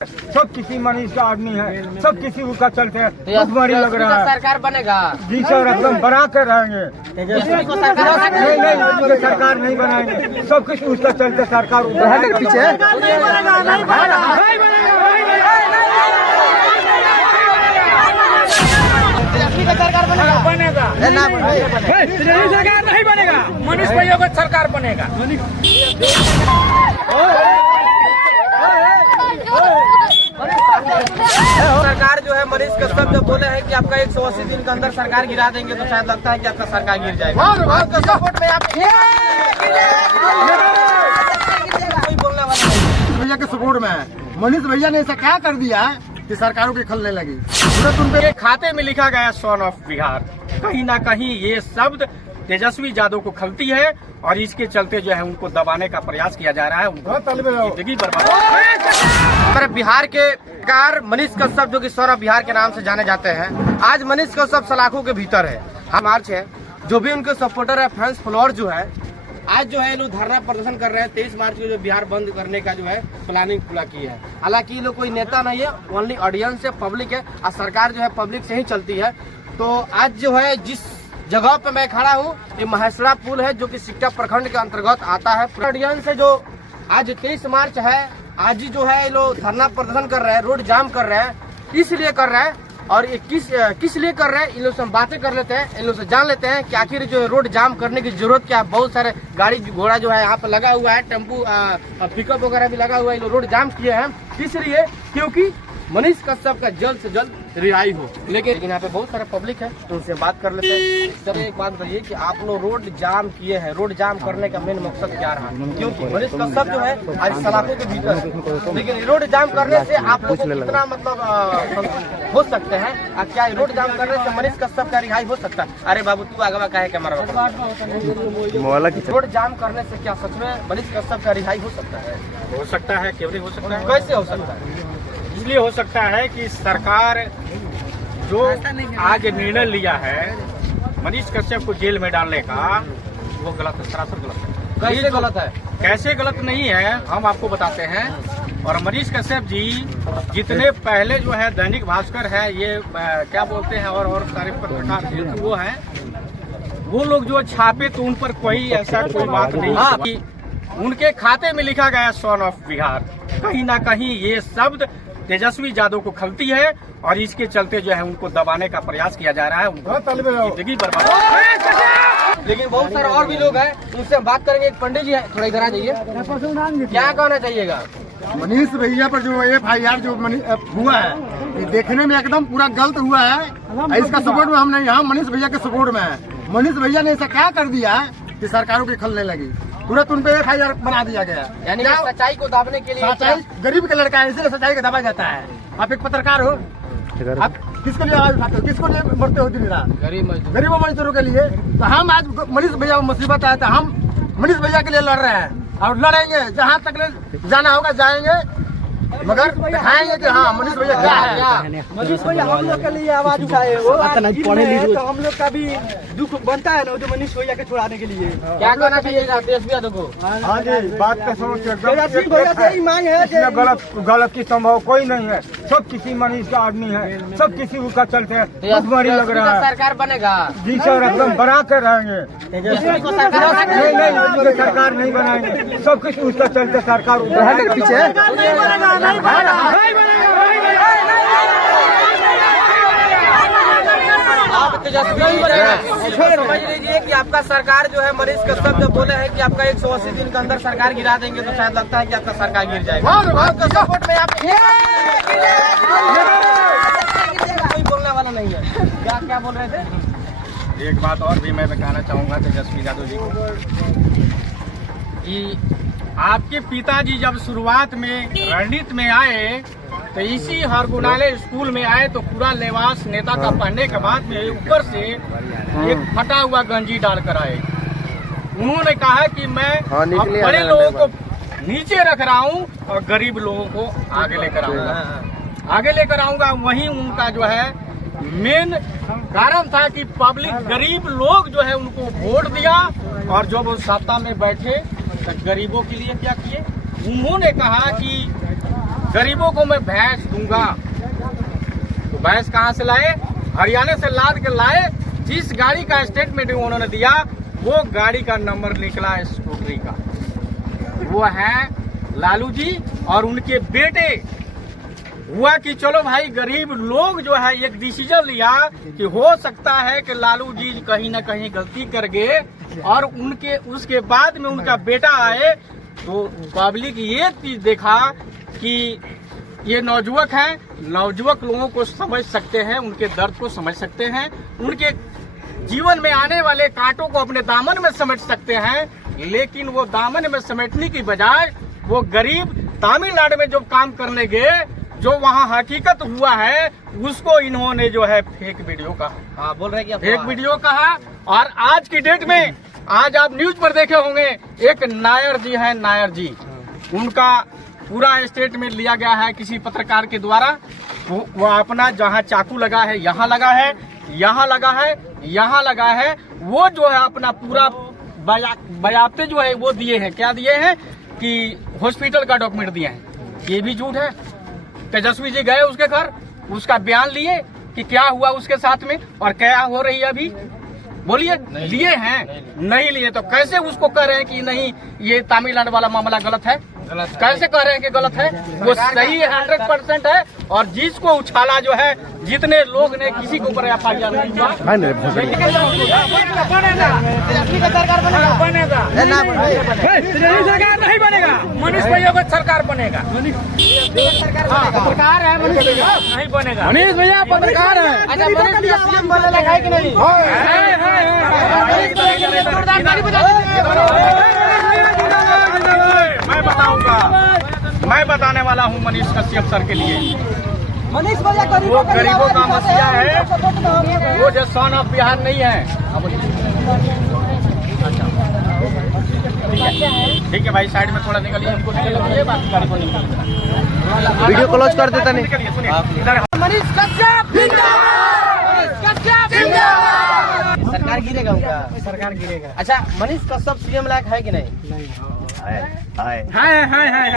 सब किसी मनीष का आदमी है, सब किसी का चलते हैं। भुखमरी लग रहा है। सरकार बनेगा जी सर, एकदम बना कर रहेंगे। नहीं, सरकार नहीं बनाएंगे। सब कुछ उसका चलते सरकार पीछे सरकार बनेगा सरकार नहीं बनेगा, मनीष भैया का सरकार बनेगा। सरकार जो है मनीष कश्यप जब बोले हैं कि आपका 180 दिन के अंदर सरकार गिरा देंगे, तो शायद लगता है कि आपका सरकार गिर जाएगा। आपके सपोर्ट में आप कोई बोलने वाला नहीं। भैया के सपोर्ट में मनीष भैया ने ऐसा क्या कर दिया कि सरकारों की खलने लगी। तुरंत उनके खाते में लिखा गया सन ऑफ बिहार। कहीं ना कहीं ये शब्द तेजस्वी यादव को खलती है और इसके चलते जो है उनको दबाने का प्रयास किया जा रहा है। उनको जिंदगी बर्बाद। हमारे बिहार के कार मनीष कश्यप जो कि सन ऑफ बिहार के नाम से जाने जाते हैं, आज मनीष कश्यप सलाखों के भीतर है। हम मार्च है, जो भी उनके सपोर्टर है, फैंस फॉलोअर जो है, आज जो है लोग धरना प्रदर्शन कर रहे हैं। 23 मार्च को जो बिहार बंद करने का जो है प्लानिंग पूरा की है। हालांकि ये लोग कोई नेता नहीं है, ओनली ऑडियंस है, पब्लिक है, और सरकार जो है पब्लिक से ही चलती है। तो आज जो है जिस जगह पे मैं खड़ा हूँ, ये महेसरा पुल है, जो कि सिकटा प्रखंड के अंतर्गत आता है। ऑडियंस है जो आज 23 मार्च है, आज ही जो है ये लोग धरना प्रदर्शन कर रहे हैं, रोड जाम कर रहे हैं। इसलिए कर रहे हैं, और ये किस लिए कर रहे हैं, इन लोग से हम बातें कर लेते हैं, इन लोग से जान लेते हैं कि आखिर जो रोड जाम करने की जरूरत क्या। बहुत सारे गाड़ी घोड़ा जो है यहाँ पे लगा हुआ है, टेम्पू पिकअप वगैरह भी लगा हुआ है। ये लोग रोड जाम किए हैं इसलिए क्योंकि मनीष कश्यप का जल्द से जल्द रिहाई हो। लेकिन यहाँ पे बहुत सारे पब्लिक है, तो उनसे बात कर लेते हैं। सर एक बात बताइए कि आप लोग रोड जाम किए हैं, रोड जाम करने का मेन मकसद क्या रहा? क्योंकि मनीष कश्यप जो है आज सलाखों के भीतर है, लेकिन रोड जाम करने से आप लोग को कितना मतलब हो सकते हैं? क्या रोड जाम करने से मनीष कश्यप का रिहाई हो सकता है? अरे बाबू तू आगवा का है कैमरा। रोड जाम करने से क्या सच में मनीष कश्यप का रिहाई हो सकता है? हो सकता है, क्यों नहीं हो सकता है? कैसे हो सकता है? इसलिए हो सकता है कि सरकार जो आज निर्णय लिया है मनीष कश्यप को जेल में डालने का, वो गलत है, सरासर गलत है। कैसे गलत है? कैसे गलत नहीं है, हम आपको बताते हैं। और मनीष कश्यप जी जितने पहले जो है दैनिक भास्कर है, ये क्या बोलते हैं, और सारे पत्रकार वो हैं, वो लोग जो छापे तो उन पर कोई ऐसा कोई बात नहीं है कि उनके खाते में लिखा गया सन ऑफ बिहार। कहीं ना कहीं ये शब्द तेजस्वी यादव को खलती है और इसके चलते जो है उनको दबाने का प्रयास किया जा रहा है। उनको जिंदगी बर्बाद। लेकिन बहुत सारे और भी लोग हैं, उनसे हम बात करेंगे। एक पंडित जी है, थोड़ा इधर आ जाइए। क्या कहना चाहिएगा? मनीष भैया पर जो FIR जो हुआ है, ये देखने में एकदम पूरा गलत हुआ है। इसका सपोर्ट में हम नहीं, हम मनीष भैया के सपोर्ट में है। मनीष भैया ने ऐसा क्या कर दिया कि सरकारों की खलने लगी। तुरंत उन पे FIR बना दिया गया। यानी सच्चाई को दाबने के लिए। सच्चाई गरीब का लड़का है, इसलिए सच्चाई को दबा जाता है। आप एक पत्रकार हो, आप किसके लिए आवाज उठाते हो, किसको लिए मरते हो दिन रात? गरीबों मजदूरों के लिए। तो हम आज मनीष भैया को मुसीबत आया, तो हम मनीष भैया के लिए लड़ रहे हैं और लड़ेंगे। जहाँ तक जाना होगा जाएंगे, मगर दिखाएंगे कि हाँ मनीष भैया क्या है। मनीष भैया हम लोग के लिए आवाज उठाए, वो तो हम लोग का भी दुख बनता है ना, जो मनीष भैया के छुड़ाने के लिए। क्या कहना चाहिए तेजस्वी यादव को? हाँ जी, बात का समझ भैया से यही मांग है कि गलत की संभव कोई नहीं है। सब किसी मनीष का आदमी है, सब किसी का चलते हैं। भुखमरी लग रहा है। सरकार बनेगा। जी सर, एकदम बना कर रहेंगे। नहीं, सरकार नहीं बनाएंगे। सब कुछ उसका चलते सरकार पीछे आप तेजस्वी समझ लीजिए कि आपका सरकार जो है मनीष कश्यप जब बोले हैं कि आपका 180 दिन के अंदर सरकार गिरा देंगे, तो शायद लगता है कि आपका सरकार गिर जाएगा। आपके सपोर्ट में आप कोई बोलने वाला नहीं है। क्या बोल रहे थे? एक बात और भी मैं कहना चाहूँगा तेजस्वी यादव जी को कि आपके पिताजी जब शुरुआत में रणनीति में आए, तो इसी हरगुनाले स्कूल में आए, तो पूरा लिबास नेता का पहनने के बाद में ऊपर से एक फटा हुआ गंजी डालकर आए। उन्होंने कहा कि मैं अब बड़े लोगों को नीचे रख रहा हूँ और गरीब लोगों को आगे लेकर आऊंगा। वही उनका जो है मेन कारण था कि पब्लिक गरीब लोग जो है उनको वोट दिया, और जब वो सत्ता में बैठे तो गरीबों के लिए क्या किए? उन्होंने कहा कि गरीबों को मैं भैंस दूंगा। तो भैंस कहाँ से लाए? हरियाणा से लाद के लाए। जिस गाड़ी का स्टेटमेंट उन्होंने दिया वो गाड़ी का नंबर निकला है स्कूटरी का, वो है लालू जी और उनके बेटे। हुआ कि चलो भाई गरीब लोग जो है एक डिसीजन लिया कि हो सकता है कि लालू जी कहीं ना कहीं गलती कर गए, और उनके उसके बाद में उनका बेटा आए तो पब्लिक ये चीज देखा कि ये नौजुवक हैं, नौजुवक लोगों को समझ सकते हैं, उनके दर्द को समझ सकते हैं, उनके जीवन में आने वाले कांटों को अपने दामन में समेट सकते हैं। लेकिन वो दामन में समेटने की बजाय वो गरीब तमिलनाडु में जो काम करने गए, जो वहाँ हकीकत हुआ है उसको इन्होंने जो है फेक वीडियो कहा। हाँ, बोल रहे हैं कि फेक वीडियो कहा। और आज की डेट में आज आप न्यूज पर देखे होंगे एक नायर जी है, नायर जी, उनका पूरा स्टेटमेंट लिया गया है किसी पत्रकार के द्वारा। वो अपना जहाँ चाकू लगा है यहाँ लगा है, यहाँ लगा है, यहाँ लगा है, वो जो है अपना पूरा बयाते जो है वो दिए हैं। क्या दिए हैं कि हॉस्पिटल का डॉक्यूमेंट दिए हैं। ये भी झूठ है। तेजस्वी जी गए उसके घर, उसका बयान लिए कि क्या हुआ उसके साथ में और क्या हो रही है अभी, बोलिए लिए हैं? नहीं लिए तो कैसे उसको कह रहे हैं कि नहीं ये तमिलनाडु वाला मामला गलत है? कैसे कह रहे हैं कि गलत है? वो सही 100% है। और जिसको उछाला जो है, जितने लोग ने किसी के ऊपर FIR नहीं हुआ, सरकार नहीं बनेगा, मनीष भैया को सरकार बनेगा। पत्रकार है मनीष भैया, नहीं बनेगा। मनीष भैया पत्रकार है। अच्छा, मनीष भैया सीएम बनने लगा है कि नहीं? मैं बताऊंगा, मैं बताने वाला हूँ मनीष कश्यप सर के लिए। मनीष भैया वो गरीबों का मसीहा है, वो जो सन ऑफ बिहार नहीं है। ठीक है भाई, साइड में थोड़ा निकलिए, हमको निकलिए, बाकी गाड़ी को निकलिए। वीडियो क्लोज कर देता नहीं। निकलिए, सुनिए इधर। मनीष कश्यप सरकार गिरेगा उनका, सरकार गिरेगा। अच्छा, मनीष कश्यप सीएम लायक है कि नहीं? है